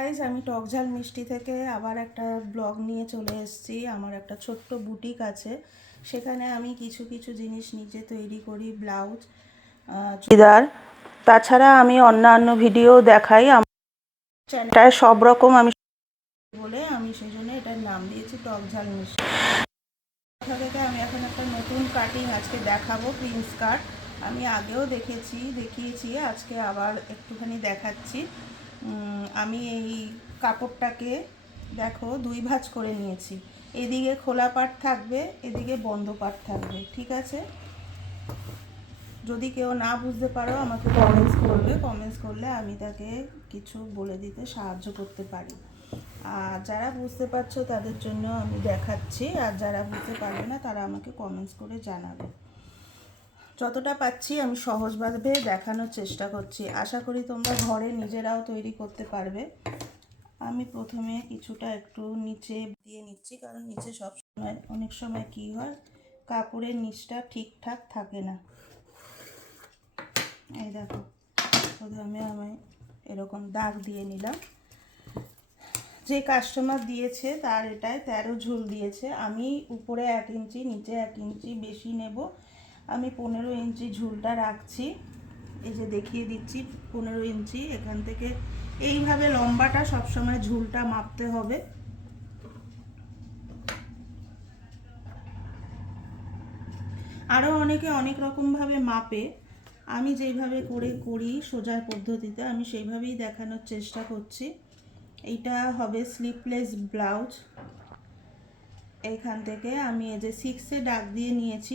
Guys, আমি টকঝাল মিষ্টি থেকে আবার একটা ব্লগ নিয়ে চলে এসেছি। আমার একটা ছোট্ট বুটিক আছে, সেখানে আমি কিছু কিছু জিনিস নিজে তৈরি করি, ব্লাউজ, চুড়িদার। তাছাড়া আমি অন্যান্য ভিডিও দেখাই। আমার চ্যানেলটায় সব রকম আমি বলে আমি সেই জন্য এটার নাম দিয়েছি টকঝাল মিষ্টি। কোথা থেকে আমি এখন একটা নতুন কাটিং আজকে দেখাবো, প্রিন্স কাট। আমি আগেও দেখিয়েছি, আজকে আবার একটুখানি দেখাচ্ছি। আমি এই কাপড়টাকে দেখো 2 ভাঁজ করে নিয়েছি। এদিকে খোলা পাট থাকবে, এদিকে বন্ধ পাট থাকবে, ঠিক আছে? যদি কেউ না বুঝতে পারো আমাকে কমেন্টস করলে আমি তাকে কিছু বলে দিতে সাহায্য করতে পারি। আর যারা বুঝতে পারছো তাদের জন্য আমি দেখাচ্ছি, আর যারা বুঝতে পারবে না তারা আমাকে কমেন্টস করে জানাবে। যতটা পাচ্ছি আমি সহজভাবে দেখানোর চেষ্টা করছি। আশা করি তোমরা ঘরে নিজেরাও তৈরি করতে পারবে। আমি প্রথমে কিছুটা একটু নিচে দিয়ে নিচ্ছি, কারণ নিচে অনেক সময় কি হয়, কাপড়ের নিচটা ঠিকঠাক থাকে না। এই দেখো, প্রথমে আমি এরকম দাগ দিয়ে নিলাম। যে কাস্টমার দিয়েছে তার এটায় 13 ঝুল দিয়েছে। আমি উপরে 1 ইঞ্চি, নিচে 1 ইঞ্চি বেশি নেব। আমি 15 ইঞ্চি ঝুলটা রাখছি। এই যে দেখিয়ে দিচ্ছি 15 ইঞ্চি। এখান থেকে এইভাবে লম্বাটা সবসময় ঝুলটা মাপতে হবে। আরও অনেকে অনেক রকমভাবে মাপে, আমি যেইভাবে করি সোজা পদ্ধতিতে, আমি সেইভাবেই দেখানোর চেষ্টা করছি। এইটা হবে স্লিপলেস ব্লাউজ। এইখান থেকে আমি এই যে 6-এ দাগ দিয়ে নিয়েছি,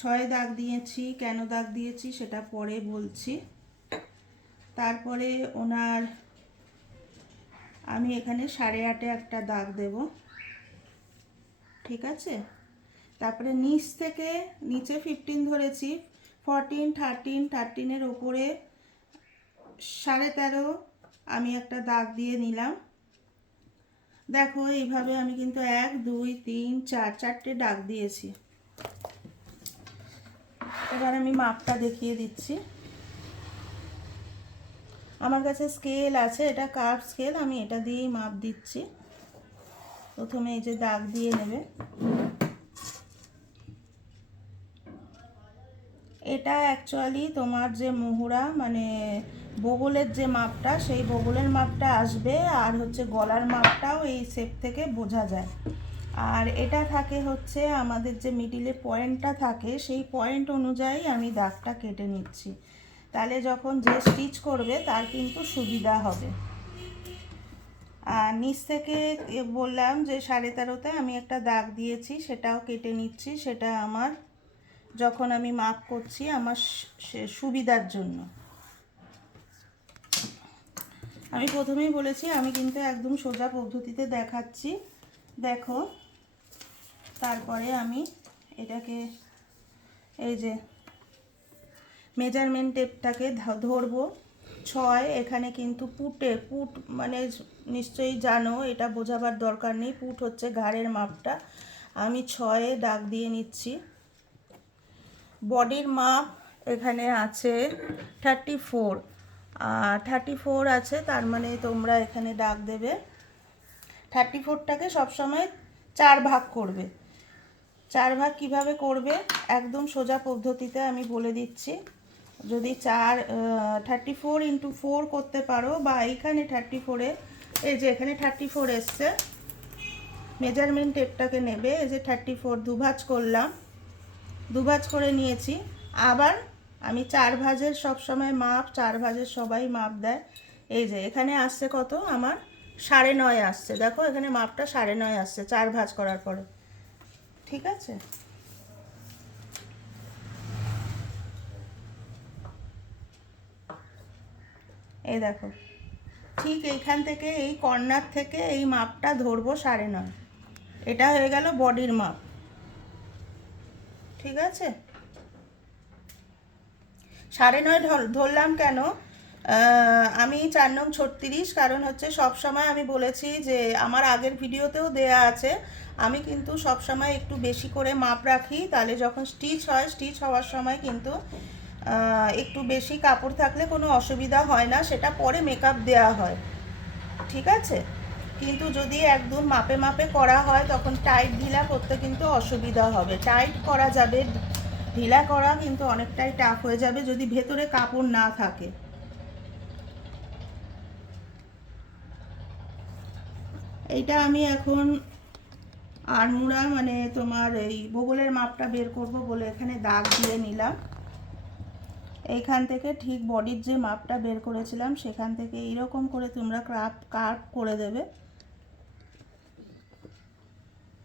6-এ দাগ দিয়েছি। কেন দাগ দিয়েছি সেটা পরে বলছি। তারপরে ওনার আমি এখানে 8.5-এ একটা দাগ দেব, ঠিক আছে? তারপরে নিচ থেকে নিচে 15 ধরেছি, 14, 13-এর ওপরে 13.5 আমি একটা দাগ দিয়ে নিলাম। দেখো এইভাবে আমি কিন্তু 1, 2, 3, 4 চারটে দাগ দিয়েছি। এবার আমি মাপটা দেখিয়ে দিচ্ছি। আমার কাছে স্কেল আছে, এটা কার্ভ স্কেল, আমি এটা দিয়েই মাপ দিচ্ছি। প্রথমে এই যে দাগ দিয়ে নেবে। এটা অ্যাকচুয়ালি তোমার যে মুহুরা মানে বগলের যে মাপটা, সেই বগলের মাপটা আসবে, আর হচ্ছে গলার মাপটাও এই শেপ থেকে বোঝা যায়। আর এটা থাকে হচ্ছে আমাদের যে মিডিলে পয়েন্টটা থাকে, সেই পয়েন্ট অনুযায়ী আমি দাগটা কেটে নিচ্ছি। তাহলে যখন যে স্টিচ করবে তার কিন্তু সুবিধা হবে। আর নিচ থেকে বললাম যে 13.5-তে আমি একটা দাগ দিয়েছি, সেটাও কেটে নিচ্ছি। সেটা আমার যখন আমি মাপ করছি আমার সুবিধার জন্য। আমি প্রথমেই বলেছি আমি কিন্তু একদম সোজা পদ্ধতিতে দেখাচ্ছি, দেখো। তারপরে আমি এটাকে এই যে মেজারমেন্ট টেপটাকে ধরবো 6। এখানে কিন্তু পুট মানে নিশ্চয়ই জানো, এটা বোঝাবার দরকার নেই। পুট হচ্ছে ঘাড়ের মাপটা। আমি 6-এ দাগ দিয়ে নিচ্ছি। বডির মাপ এখানে আছে 34, আর 34 আছে, তার মানে তোমরা এখানে দাগ দেবে। 34টাকে সবসময় 4 ভাগ করবে। 4 ভাগ কিভাবে করবে একদম সোজা পদ্ধতিতে আমি বলে দিচ্ছি। যদি 34 × 4 করতে পারো, বা এইখানে 34-এ এই যে এখানে 34 এসছে, মেজারমেন্ট টেপটাকে নেবে। এই যে 34 দুভাজ করলাম, দুভাজ করে নিয়েছি। আবার আমি 4 ভাজের সবসময় মাপ, 4 ভাজের সবাই মাপ দেয়। এই যে এখানে আসছে কত, আমার 9.5 আসছে। দেখো এখানে মাপটা 9.5 আসছে 4 ভাজ করার পরে, ঠিক আছে? এই দেখো, ঠিক এইখান থেকে এই কর্নার থেকে এই মাপটা ধরবো 9.5। এটা হয়ে গেল বডির মাপ, ঠিক আছে? 9.5 ধরলাম কেন, আমি 4 নং 36, কারণ হচ্ছে সব সময় আমি বলেছি যে আমার আগের ভিডিওতেও দেয়া আছে, আমি কিন্তু সব সময় একটু বেশি করে মাপ রাখি। তাহলে যখন স্টিচ হয়, স্টিচ হওয়ার সময় কিন্তু একটু বেশি কাপড় থাকলে কোনো অসুবিধা হয় না, সেটা পরে মেকআপ দেওয়া হয়, ঠিক আছে। কিন্তু যদি একদম মাপে মাপে করা হয় তখন টাইট ঢিলা করতে কিন্তু অসুবিধা হবে। টাইট করা যাবে, ঢিলা করা কিন্তু অনেকটাই টাফ হয়ে যাবে যদি ভেতরে কাপড় না থাকে। এইটা আমি এখন আড়মুড়া মানে তোমার এই বগলের মাপটা বের করব বলে এখানে দাগ দিয়ে নিলাম। এইখান থেকে ঠিক বডির যে মাপটা বের করেছিলাম সেখান থেকে এইরকম করে তোমরা কার্ভ করে দেবে,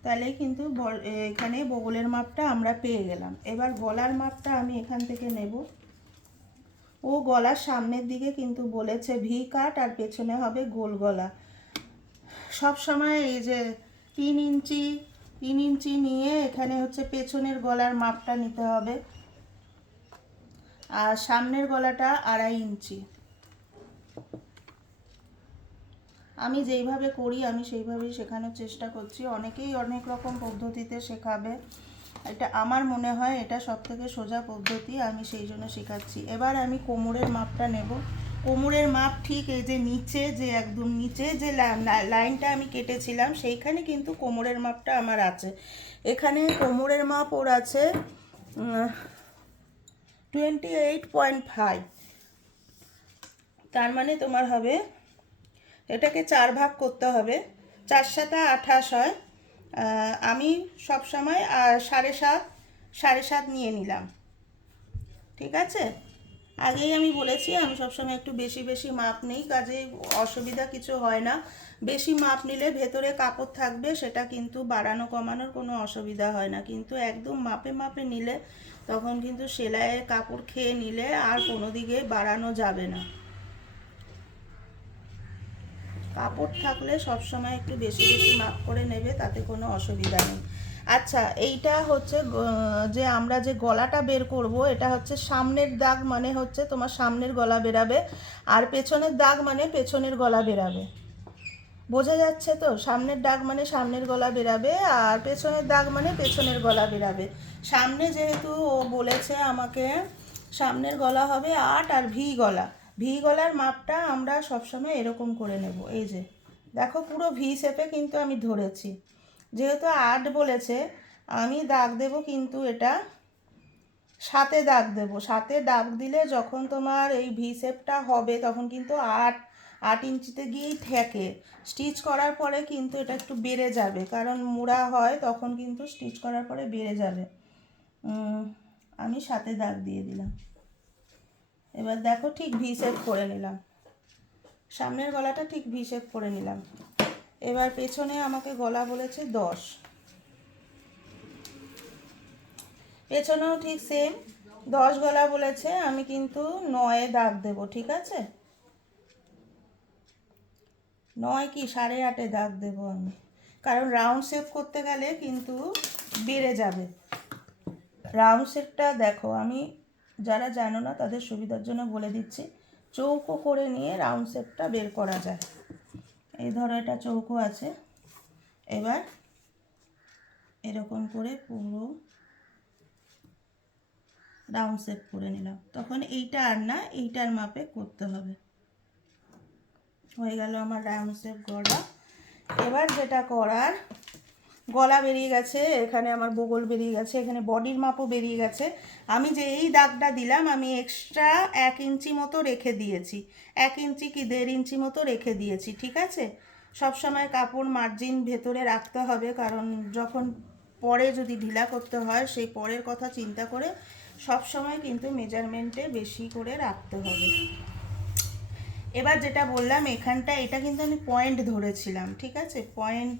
তাহলেই কিন্তু এখানে বগলের মাপটা আমরা পেয়ে গেলাম। এবার গলার মাপটা আমি এখান থেকে নেব। ও গলার সামনের দিকে কিন্তু বলেছে ভি কাট আর পেছনে হবে গোল গলা। সব সময় এই যে 3 ইঞ্চি নিয়ে এখানে হচ্ছে পেছনের গলার মাপটা নিতে হবে, আর সামনের গলাটা 2.5 ইঞ্চি। আমি যেইভাবে করি আমি সেইভাবেই শেখানোর চেষ্টা করছি। অনেকেই অনেক রকম পদ্ধতিতে শেখাবে, এটা আমার মনে হয় এটা সবথেকে সোজা পদ্ধতি, আমি সেই জন্য শেখাচ্ছি। এবার আমি কোমরের মাপটা নেব। কোমরের মাপ ঠিক এই যে নিচে, যে একদম নিচে যে লাইনটা আমি কেটেছিলাম সেইখানে কিন্তু কোমরের মাপটা আমার আছে। এখানে কোমরের মাপ ওর আছে 28.5। তার মানে তোমার হবে, এটাকে 4 ভাগ করতে হবে, 4 7 28 হয়। আমি সবসময় 7.5 নিয়ে নিলাম, ঠিক আছে। আগেই আমি বলেছি আমি সবসময় একটু বেশি বেশি মাপ নেই, কাজে অসুবিধা কিছু হয় না। বেশি মাপ নিলে ভেতরে কাপড় থাকবে, সেটা কিন্তু বাড়ানো কমানোর কোনো অসুবিধা হয় না। কিন্তু একদম মাপে মাপে নিলে তখন কিন্তু সেলাইয়ের কাপড় খেয়ে নিলে আর কোনো দিকে বাড়ানো যাবে না। কাপড় থাকলে সবসময় একটু বেশি বেশি মাপ করে নেবে, তাতে কোনো অসুবিধা নেই। আচ্ছা, এইটা হচ্ছে যে আমরা যে গলাটা বের করব, এটা হচ্ছে সামনের দাগ মানে হচ্ছে তোমার সামনের গলা বেরাবে, আর পেছনের দাগ মানে পেছনের গলা বেরাবে। বোঝা যাচ্ছে তো? সামনের দাগ মানে সামনের গলা বেরাবে, আর পেছনের দাগ মানে পেছনের গলা বেরাবে। সামনে যেহেতু ও বলেছে আমাকে সামনের গলা হবে 8, আর ভি গলার মাপটা আমরা সবসময় এরকম করে নেব। এই যে দেখো পুরো ভি শেপে কিন্তু আমি ধরেছি। যেহেতু 8 বলেছে, আমি দাগ দেব কিন্তু এটা 7-এ দাগ দেব। 7-এ দাগ দিলে যখন তোমার এই ভি শেপটা হবে তখন কিন্তু 8 ইঞ্চিতে গিয়েই ঠেকে। স্টিচ করার পরে কিন্তু এটা একটু বেড়ে যাবে, কারণ মোড়া হয় তখন কিন্তু স্টিচ করার পরে বেড়ে যাবে। আমি 7-এ দাগ দিয়ে দিলাম। এবার দেখো ঠিক ভি শেপ করে নিলাম, সামনের গলাটা ঠিক ভি শেপ করে নিলাম। এবার পেছনে আমাকে গলা বলেছে 10, পেছনেও ঠিক সেম 10 গলা বলেছে, আমি কিন্তু 9-এ দাগ দেব, ঠিক আছে। 9 কি 8.5-এ দাগ দেবো আমি, কারণ রাউন্ড শেপ করতে গেলে কিন্তু বেড়ে যাবে। রাউন্ড শেপটা দেখো, আমি যারা জানো না তাদের সুবিধার জন্য বলে দিচ্ছি, চৌকো করে নিয়ে রাউন্ড শেপটা বের করা যায়। এই ধরো এটা চৌকো আছে, এবার এরকম করে পুরো রাউন্ড শেপ করে নিলাম। তখন এইটা আর না, এইটার মাপে করতে হবে। হয়ে গেল আমার রাউন্ড শেপ গলা। এবার যেটা করার, গলা বেরিয়ে গেছে, এখানে আমার বগল বেরিয়ে গেছে, এখানে বডির মাপও বেরিয়ে গেছে। আমি যে এই দাগটা দিলাম আমি এক্সট্রা 1 ইঞ্চি মতো রেখে দিয়েছি, 1 ইঞ্চি কি 1.5 ইঞ্চি মতো রেখে দিয়েছি, ঠিক আছে। সব সময় কাপড় মার্জিন ভেতরে রাখতে হবে, কারণ যখন পরে যদি ঢিলা করতে হয় সেই পরের কথা চিন্তা করে সব সময় কিন্তু মেজারমেন্টে বেশি করে রাখতে হবে। এবার যেটা বললাম এখানটা, এটা কিন্তু আমি পয়েন্ট ধরেছিলাম, ঠিক আছে। পয়েন্ট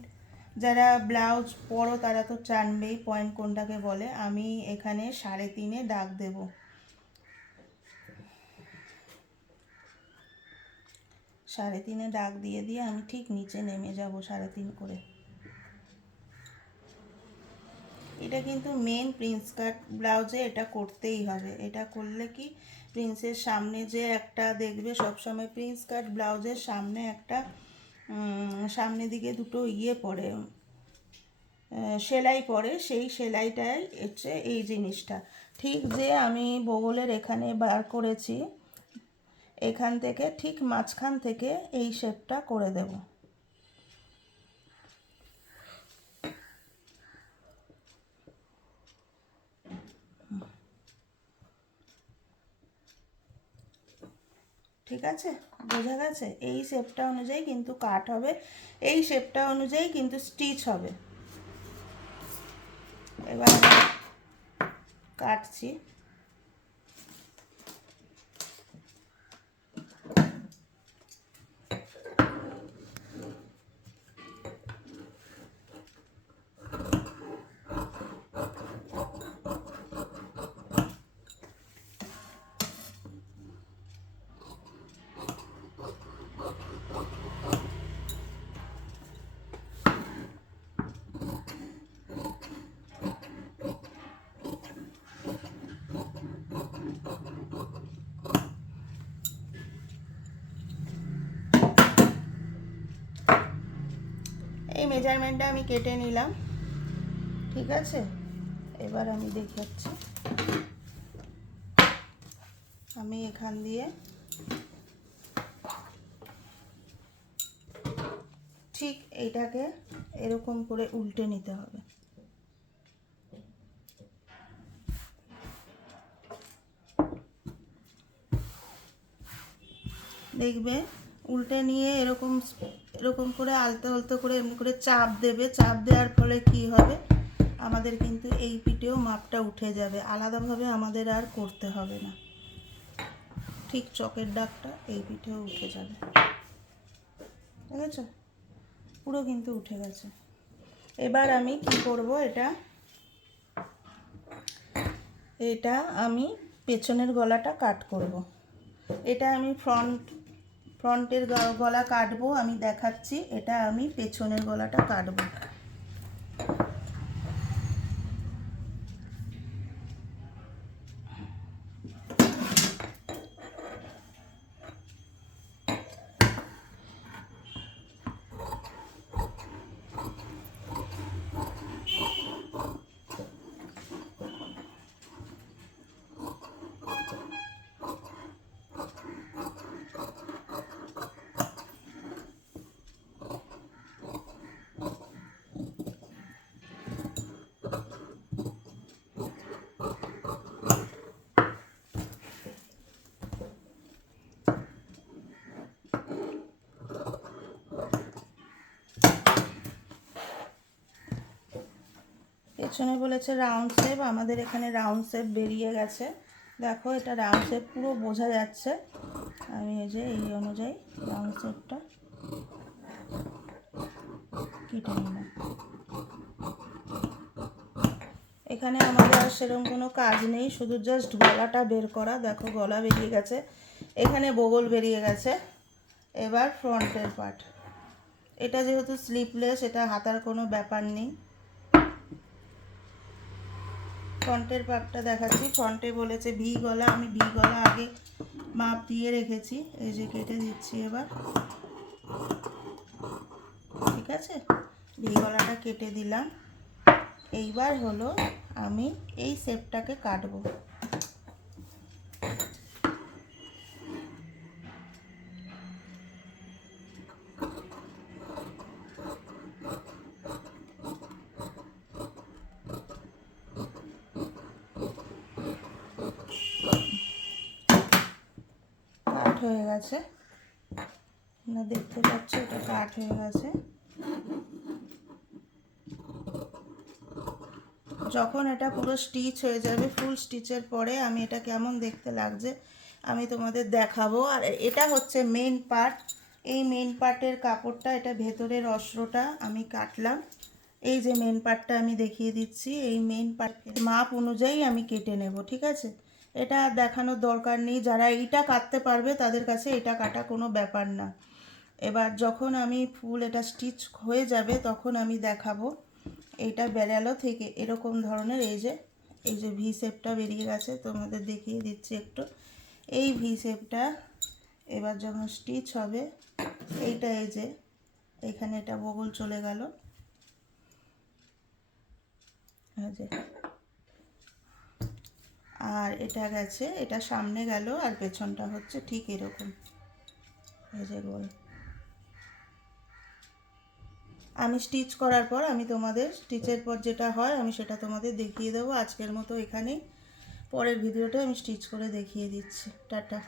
যারা ব্লাউজ পরো তারা তো জানবেই পয়েন্ট কোনটাকে বলে। আমি এখানে 3.5-এ দাগ দেব। 3.5-এ দাগ দিয়ে দিয়ে আমি ঠিক নিচে নেমে যাব 3.5 করে। এটা কিন্তু মেন প্রিন্স কাট ব্লাউজে এটা করতেই হবে। এটা করলে কি প্রিন্সের সামনে যে একটা দেখবে সবসময় প্রিন্স কাট ব্লাউজের সামনে একটা সামনের দিকে দুটো পড়ে, সেলাই পড়ে, সেই সেলাইটাই হচ্ছে এই জিনিসটা। ঠিক যে আমি বগলের এখানে বার করেছি, এখান থেকে ঠিক মাঝখান থেকে এই শেপটা করে দেব। ঠিক আছে, বোঝা গেছে? এই শেপটা অনুযায়ী কিন্তু কাট হবে, এই শেপটা অনুযায়ী কিন্তু স্টিচ হবে। এবার কাটছি। এই মেজারমেন্টটা আমি কেটে নিলাম, ঠিক আছে। এবার আমি দেখাচ্ছি, আমি এখান দিয়ে ঠিক এইটাকে এরকম করে উল্টে নিতে হবে। দেখবে উল্টে নিয়ে এরকম এরকম করে আলতো আলতো করে এমনি করে চাপ দেবে, চাপ দেওয়ার ফলে কি হবে, আমাদের কিন্তু এই পিঠেও মাপটা উঠে যাবে, আলাদাভাবে আমাদের আর করতে হবে না। ঠিক চকের দাগটা এই পিঠেও উঠে যাবে, ঠিক আছে? পুরো কিন্তু উঠে গেছে। এবার আমি কি করব, এটা আমি পেছনের গলাটা কাট করব। এটা আমি ফ্রন্টের গলা কাটবো, আমি দেখাচ্ছি। এটা আমি পেছনের গলাটা কাটবো। পেছনে বলেছে রাউন্ড শেপ, আমাদের এখানে রাউন্ড শেপ বেরিয়ে গেছে। দেখো এটা রাউন্ড শেপ পুরো বোঝা যাচ্ছে। আমি এই যে এই অনুযায়ী রাউন্ড শেপটা কেটে নিলাম। এখানে আমাদের আর সেরকম কোনো কাজ নেই, শুধু জাস্ট গলাটা বের করা। দেখো গলা বেরিয়ে গেছে, এখানে বগল বেরিয়ে গেছে। এবার ফ্রন্টের পার্ট, এটা যেহেতু স্লিপলেস, এটা হাতার কোনো ব্যাপার নেই। ফ্রন্টের পার্টটা দেখাচ্ছি। ফ্রন্টে বলেছে ভি গলা, আমি ভি গলা আগে মাপ দিয়ে রেখেছি, এই যে কেটে দিচ্ছি এবার, ঠিক আছে। ভি গলাটা কেটে দিলাম। এইবার হলো আমি এই শেপটাকে কাটবো। কাট হয়ে গেছে, না দেখতে পাচ্ছ এটা কাট হয়ে গেছে। যখন এটা পুরো স্টিচ হয়ে যাবে, ফুল স্টিচের পরে আমি এটা কেমন দেখতে লাগছে আমি তোমাদের দেখাবো। আর এটা হচ্ছে মেন পার্ট, এই মেন পার্টের কাপড়টা, এটা ভেতরের অস্ত্রটা আমি কাটলাম। এই যে মেন পার্টটা আমি দেখিয়ে দিচ্ছি, এই মেন পার্টের মাপ অনুযায়ী আমি কেটে নেব, ঠিক আছে। এটা দেখানোর দরকার নেই, যারা এইটা কাটতে পারবে তাদের কাছে এটা কাটা কোনো ব্যাপার না। এবার যখন আমি ফুল এটা স্টিচ হয়ে যাবে তখন আমি দেখাবো। এইটা বেরালো থেকে এরকম ধরনের এই যে ভি শেপটা বেরিয়ে গেছে, তোমাদের দেখিয়ে দিচ্ছি একটু। এই ভি শেপটা এবার যখন স্টিচ হবে, এইটা এই যে এখানে এটা বগল চলে গেল, আর এটা গেছে, এটা সামনে গেল আর পেছনটা হচ্ছে ঠিক এরকম, এই যে গোল। আমি স্টিচ করার পর আমি তোমাদের স্টিচের পর যেটা হয় আমি সেটা তোমাদের দেখিয়ে দেবো। আজকের মতো এখানেই, পরের ভিডিওটা আমি স্টিচ করে দেখিয়ে দিচ্ছি। টাটা।